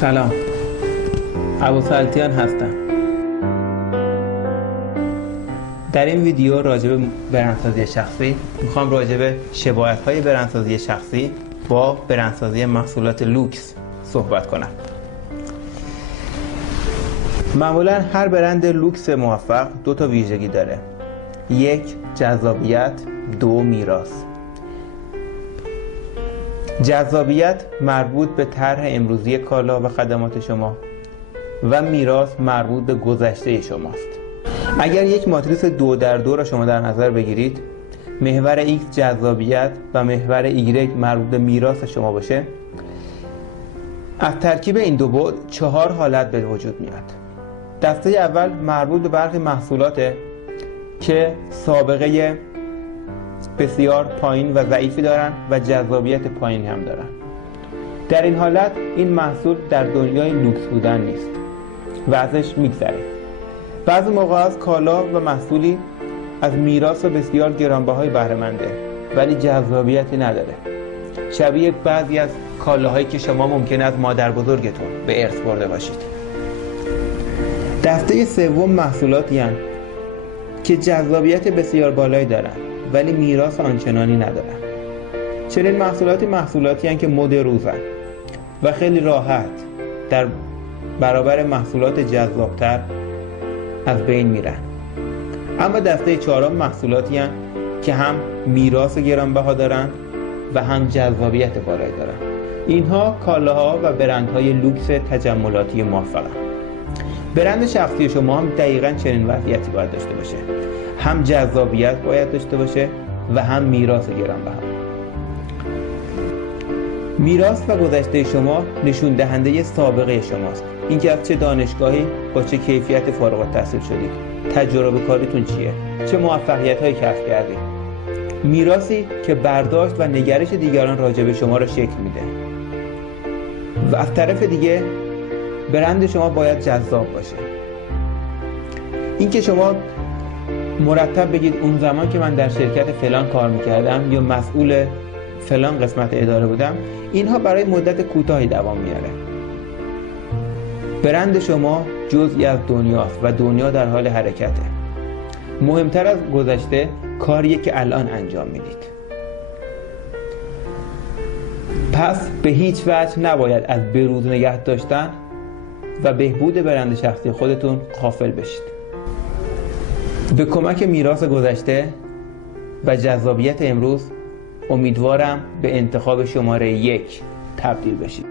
سلام، ابوسلطیان هستم. در این ویدیو راجع به برندسازی شخصی میخوام راجع به شباهت‌های برندسازی شخصی با برندسازی محصولات لوکس صحبت کنم. معمولا هر برند لوکس موفق دو تا ویژگی داره: یک، جذابیت، دو، میراث. جذابیت مربوط به طرح امروزی کالا و خدمات شما و میراث مربوط به گذشته شماست. اگر یک ماتریس 2x2 را شما در نظر بگیرید، محور X جذابیت و محور Y مربوط به میراث شما باشه، از ترکیب این دو بعد 4 حالت به وجود میاد. دسته اول مربوط به برخی محصولاته که سابقه بسیار پایین و ضعیفی دارن و جذابیت پایین هم دارن. در این حالت این محصول در دنیای لوکس بودن نیست و ازش میگذره. بعضی موقع از کالا و محصولی از میراث بسیار گرانبهای بهره منده ولی جذابیتی نداره، شبیه بعضی از کالاهایی که شما ممکنه از مادر بزرگتون به ارث برده باشید. دسته سوم محصولاتی هستند که جذابیت بسیار بالایی دارن ولی میراث آنچنانی ندارن. چنین محصولاتی هستند که مد روزن و خیلی راحت در برابر محصولات جذابتر از بین میرن. اما دسته چهارم محصولاتی هستند که هم میراث گرانبها دارن و هم جذابیت بالایی دارن. اینها کالاها و برندهای لوکس تجملاتی موفقن. برند شخصی شما هم دقیقاً چنین وضعیتی باید داشته باشه، هم جذابیت باید داشته باشه و هم میراث گرانبها. میراث و گذشته شما نشون دهنده سابقه شماست، اینکه از چه دانشگاهی با چه کیفیت فارغ التحصیل شدید، تجربه کاریتون چیه، چه موفقیت‌هایی کسب کردید. میراثی که برداشت و نگرش دیگران راجع به شما را شکل میده. و از طرف دیگه برند شما باید جذاب باشه. اینکه شما مرتب بگید اون زمان که من در شرکت فلان کار میکردم یا مسئول فلان قسمت اداره بودم، اینها برای مدت کوتاهی دوام میاره. برند شما جزئی از دنیاست و دنیا در حال حرکته. مهمتر از گذشته کاریه که الان انجام میدید. پس به هیچ وجه نباید از بروز نگه داشتن و بهبود برند شخصی خودتون غافل بشید. به کمک میراث گذشته و جذابیت امروز امیدوارم به انتخاب شماره 1 تبدیل بشید.